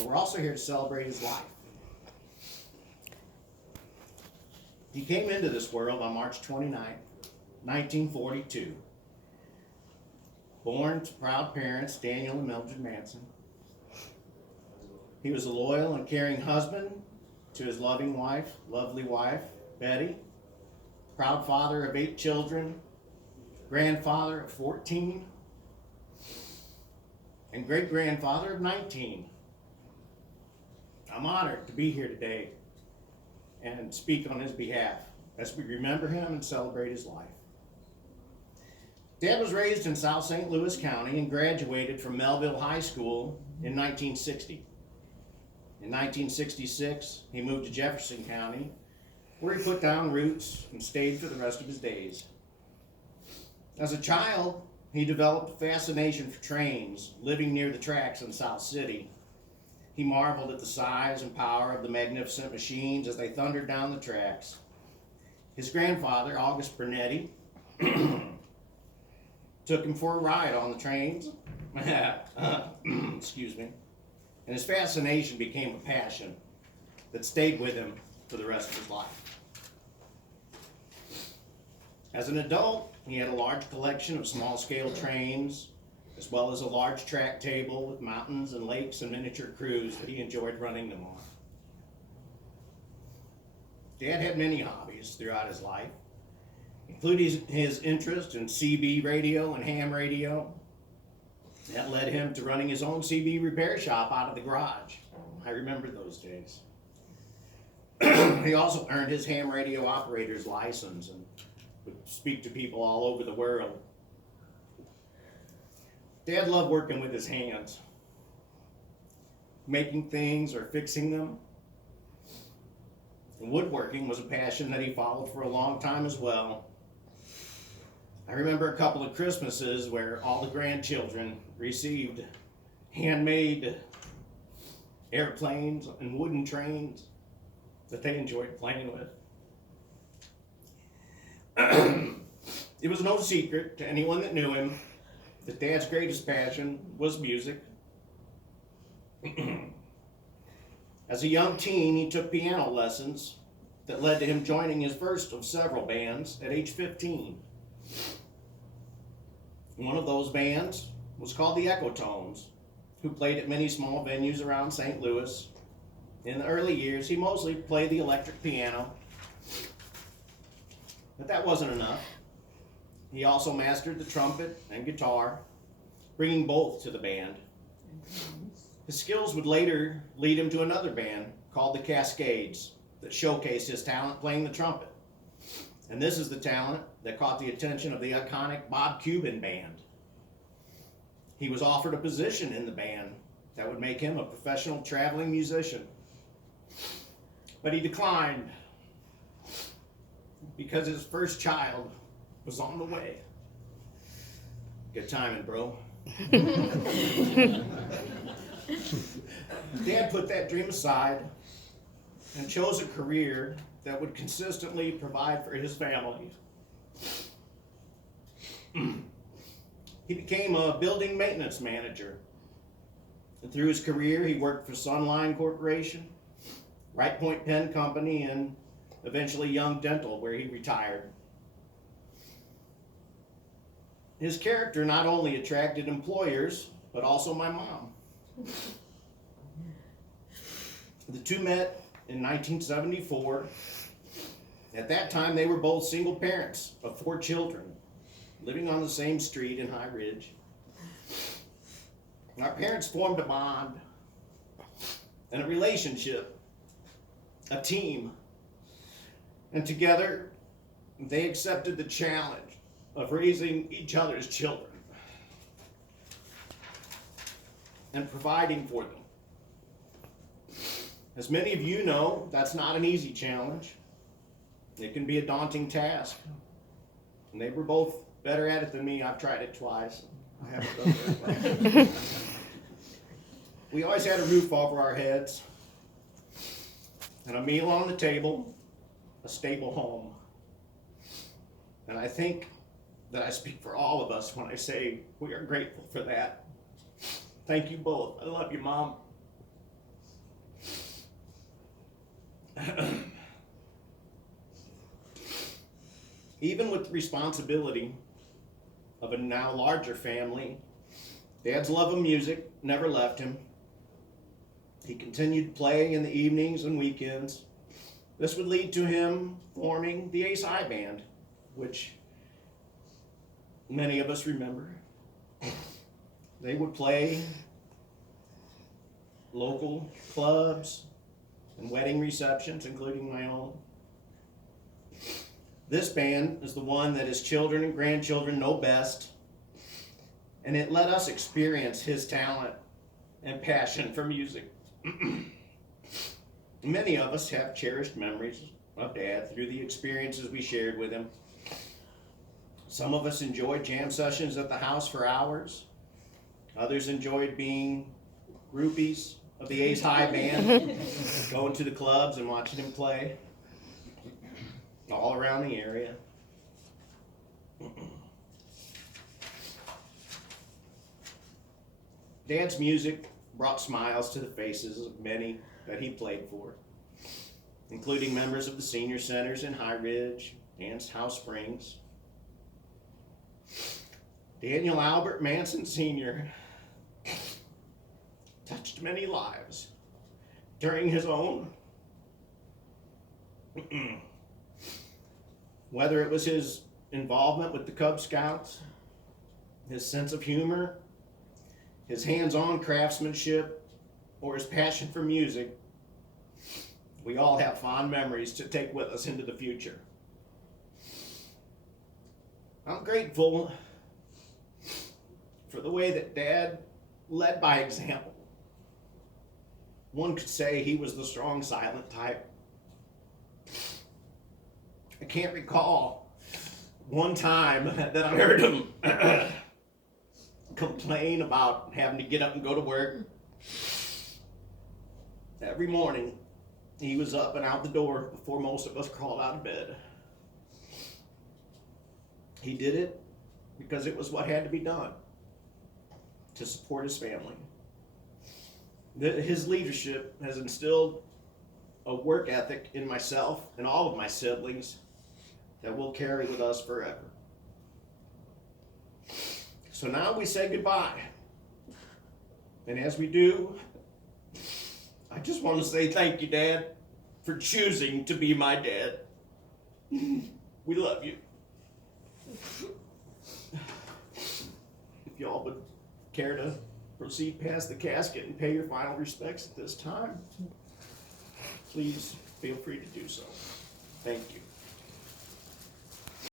but we're also here to celebrate his life. He came into this world on March 29, 1942. Born to proud parents, Daniel and Mildred Manson. He was a loyal and caring husband to his lovely wife, Betty. Proud father of 8 children, grandfather of 14, and great-grandfather of 19. I'm honored to be here today and speak on his behalf as we remember him and celebrate his life. Dad was raised in South St. Louis County and graduated from Melville High School in 1960. In 1966, he moved to Jefferson County, where he put down roots and stayed for the rest of his days. As a child, he developed a fascination for trains, living near the tracks in South City. He marveled at the size and power of the magnificent machines as they thundered down the tracks. His grandfather, August Bernetti, took him for a ride on the trains. Excuse me. And his fascination became a passion that stayed with him for the rest of his life. As an adult, he had a large collection of small-scale trains, as well as a large track table with mountains and lakes and miniature crews that he enjoyed running them on. Dad had many hobbies throughout his life, including his interest in CB radio and ham radio. That led him to running his own CB repair shop out of the garage. I remember those days. He also earned his ham radio operator's license and would speak to people all over the world. Dad loved working with his hands, making things or fixing them. And woodworking was a passion that he followed for a long time as well. I remember a couple of Christmases where all the grandchildren received handmade airplanes and wooden trains that they enjoyed playing with. It was no secret to anyone that knew him that Dad's greatest passion was music. As a young teen, he took piano lessons that led to him joining his first of several bands at age 15. One of those bands was called the Echotones, who played at many small venues around St. Louis. In the early years, he mostly played the electric piano, but that wasn't enough. He also mastered the trumpet and guitar, bringing both to the band. His skills would later lead him to another band called the Cascades that showcased his talent playing the trumpet. And this is the talent that caught the attention of the iconic Bob Cuban band. He was offered a position in the band that would make him a professional traveling musician. But he declined because his first child was on the way. Good timing, bro. Dad put that dream aside and chose a career that would consistently provide for his family. He became a building maintenance manager. And through his career, he worked for Sunline Corporation, Right Point Pen Company, and eventually Young Dental, where he retired. His character not only attracted employers, but also my mom. The two met in 1974. At that time, they were both single parents of 4 children, living on the same street in High Ridge. Our parents formed a bond and a relationship, a team, and together they accepted the challenge of raising each other's children and providing for them. As many of you know, that's not an easy challenge. It can be a daunting task. And they were both better at it than me. I've tried it twice. I haven't done very well. We always had a roof over our heads, and a meal on the table, a stable home. And I think that I speak for all of us when I say we are grateful for that. Thank you both. I love you, Mom. Even with the responsibility of a now larger family, Dad's love of music never left him. He continued playing in the evenings and weekends. This would lead to him forming the Ace High Band, which many of us remember. They would play local clubs and wedding receptions, including my own. This band is the one that his children and grandchildren know best, and it let us experience his talent and passion for music. Many of us have cherished memories of Dad through the experiences we shared with him. Some of us enjoyed jam sessions at the house for hours. Others enjoyed being groupies of the Ace High Band, going to the clubs and watching him play all around the area. Dad's music brought smiles to the faces of many that he played for, including members of the senior centers in High Ridge and House Springs. Daniel Albert Manson Sr. touched many lives during his own. Whether it was his involvement with the Cub Scouts, his sense of humor, his hands-on craftsmanship, or his passion for music, we all have fond memories to take with us into the future. I'm grateful for the way that Dad led by example. One could say he was the strong, silent type. I can't recall one time that I heard him complain about having to get up and go to work. Every morning, he was up and out the door before most of us crawled out of bed. He did it because it was what had to be done to support his family. His leadership has instilled a work ethic in myself and all of my siblings that we'll carry with us forever. So now we say goodbye. And as we do, I just want to say thank you, Dad, for choosing to be my dad. We love you. If y'all would care to proceed past the casket and pay your final respects at this time, please feel free to do so. Thank you.